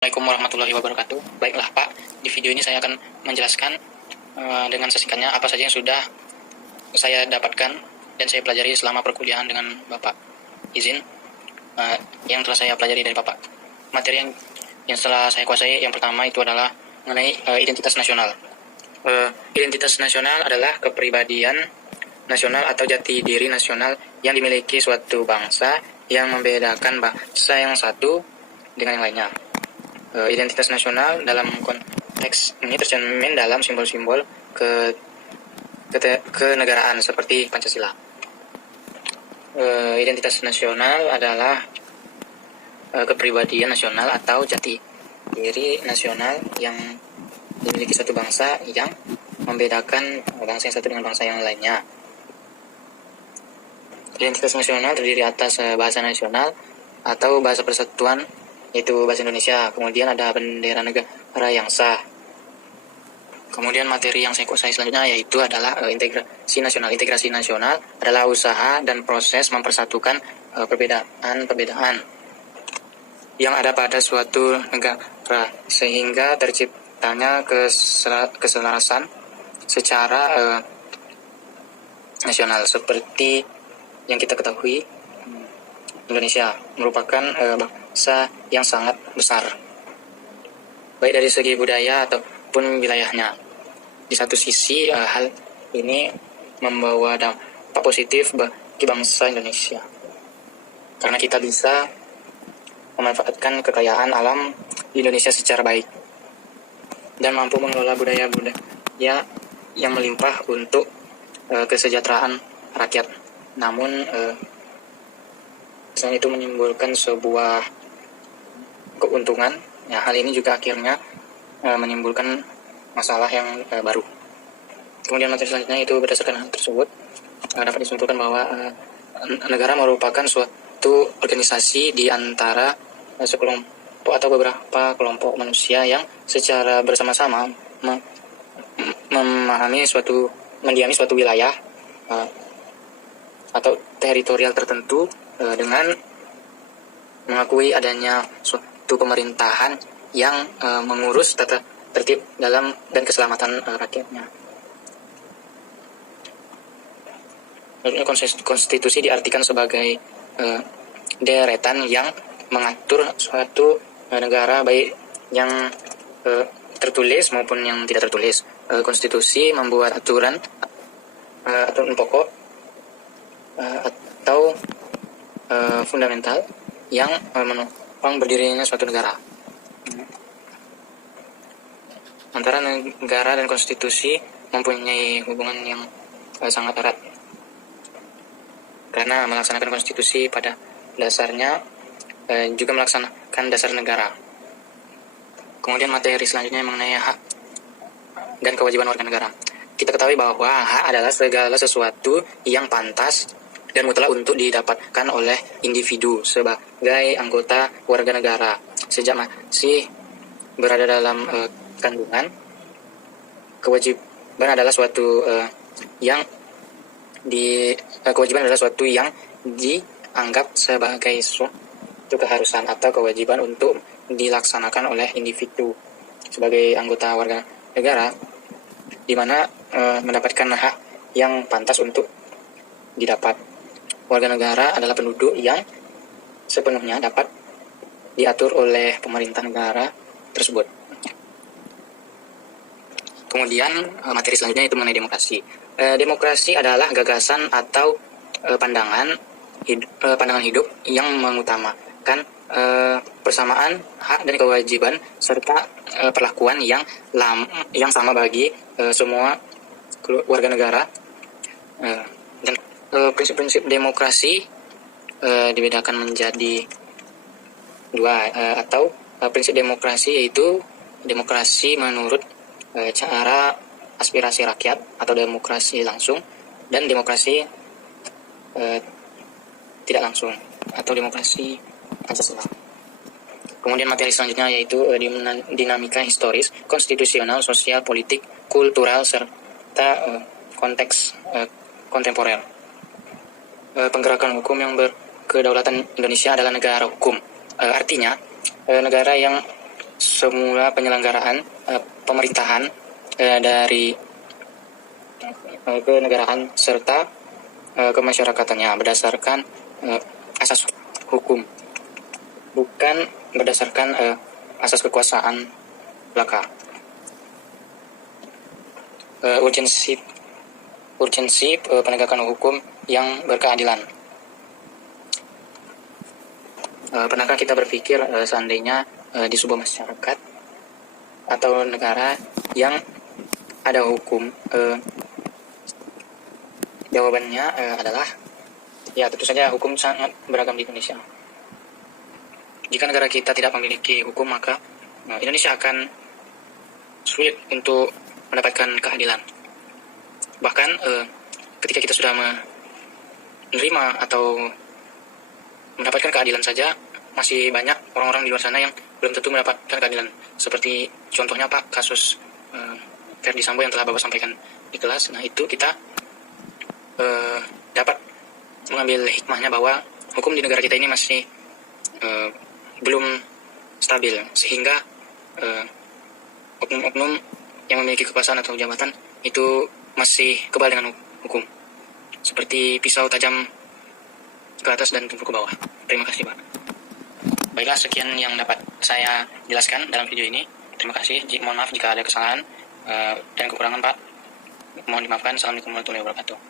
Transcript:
Assalamualaikum warahmatullahi wabarakatuh. Baiklah Pak, di video ini saya akan menjelaskan dengan sesingkatnya apa saja yang sudah saya dapatkan dan saya pelajari selama perkuliahan dengan Bapak. Izin yang telah saya pelajari dari Bapak. Materi yang setelah saya kuasai yang pertama itu adalah mengenai identitas nasional. Identitas nasional adalah kepribadian nasional atau jati diri nasional yang dimiliki suatu bangsa yang membedakan bangsa yang satu dengan yang lainnya. Identitas nasional dalam konteks ini tercermin dalam simbol-simbol kenegaraan seperti Pancasila. Identitas nasional adalah kepribadian nasional atau jati diri nasional yang dimiliki suatu bangsa yang membedakan bangsa yang satu dengan bangsa yang lainnya. Identitas nasional terdiri atas bahasa nasional atau bahasa persatuan, yaitu bahasa Indonesia. Kemudian ada bendera negara yang sah. Kemudian materi yang saya kuasai selanjutnya yaitu adalah integrasi nasional. Integrasi nasional adalah usaha dan proses mempersatukan perbedaan yang ada pada suatu negara sehingga terciptanya keselarasan secara nasional. Seperti yang kita ketahui, Indonesia merupakan bangsa yang sangat besar, baik dari segi budaya ataupun wilayahnya. Di satu sisi, hal ini membawa dampak positif bagi bangsa Indonesia, karena kita bisa memanfaatkan kekayaan alam di Indonesia secara baik dan mampu mengelola budaya-budaya yang melimpah untuk kesejahteraan rakyat. Namun, selain itu menimbulkan sebuah keuntungan, ya, hal ini juga akhirnya menimbulkan masalah yang baru. Kemudian materi selanjutnya itu berdasarkan hal tersebut dapat disimpulkan bahwa negara merupakan suatu organisasi di antara sekelompok atau beberapa kelompok manusia yang secara bersama-sama mendiami suatu wilayah atau teritorial tertentu dengan mengakui adanya suatu pemerintahan yang mengurus tata tertib dalam dan keselamatan rakyatnya. Konstitusi diartikan sebagai deretan yang mengatur suatu negara, baik yang tertulis maupun yang tidak tertulis. Konstitusi membuat aturan pokok atau fundamental yang menopang berdirinya suatu negara. Antara negara dan konstitusi mempunyai hubungan yang sangat erat, karena melaksanakan konstitusi pada dasarnya juga melaksanakan dasar negara. Kemudian materi selanjutnya mengenai hak dan kewajiban warga negara. Kita ketahui bahwa hak adalah segala sesuatu yang pantas dan mutlak untuk didapatkan oleh individu sebagai anggota warga negara. Sejak masih berada dalam kandungan, kewajiban adalah suatu yang dianggap sebagai suatu keharusan atau kewajiban untuk dilaksanakan oleh individu sebagai anggota warga negara, di mana mendapatkan hak yang pantas untuk didapat. Warga negara adalah penduduk yang sepenuhnya dapat diatur oleh pemerintah negara tersebut. Kemudian materi selanjutnya itu mengenai demokrasi. Demokrasi adalah gagasan atau pandangan hidup yang mengutamakan persamaan hak dan kewajiban serta perlakuan yang sama bagi semua warga negara. Dan prinsip-prinsip demokrasi dibedakan menjadi dua, atau prinsip demokrasi yaitu demokrasi menurut cara aspirasi rakyat atau demokrasi langsung, dan demokrasi tidak langsung atau demokrasi Pancasila. Kemudian materi selanjutnya yaitu dinamika historis, konstitusional, sosial, politik, kultural, serta konteks kontemporer. Penggerakan hukum yang berkedaulatan Indonesia adalah negara hukum. Artinya negara yang semula penyelenggaraan pemerintahan dari kenegaraan serta kemasyarakatannya berdasarkan asas hukum, bukan berdasarkan asas kekuasaan belaka. Urgensi penegakan hukum yang berkeadilan. Pernahkah kita berpikir seandainya di sebuah masyarakat atau negara yang ada hukum, jawabannya adalah ya tentu saja hukum sangat beragam di Indonesia. Jika negara kita tidak memiliki hukum, maka Indonesia akan sulit untuk mendapatkan keadilan. Bahkan ketika kita sudah menerima atau mendapatkan keadilan saja, masih banyak orang-orang di luar sana yang belum tentu mendapatkan keadilan. Seperti contohnya Pak, kasus Verdi Sambo yang telah Bapak sampaikan di kelas. Nah, itu kita dapat mengambil hikmahnya bahwa hukum di negara kita ini masih belum stabil, sehingga oknum-oknum yang memiliki kekuasaan atau jabatan itu masih kebal dengan hukum, seperti pisau tajam ke atas dan tumpul ke bawah. Terima kasih Pak. Baiklah, sekian yang dapat saya jelaskan dalam video ini. Terima kasih. Mohon maaf jika ada kesalahan dan kekurangan Pak. Mohon dimaafkan. Assalamualaikum warahmatullahi wabarakatuh.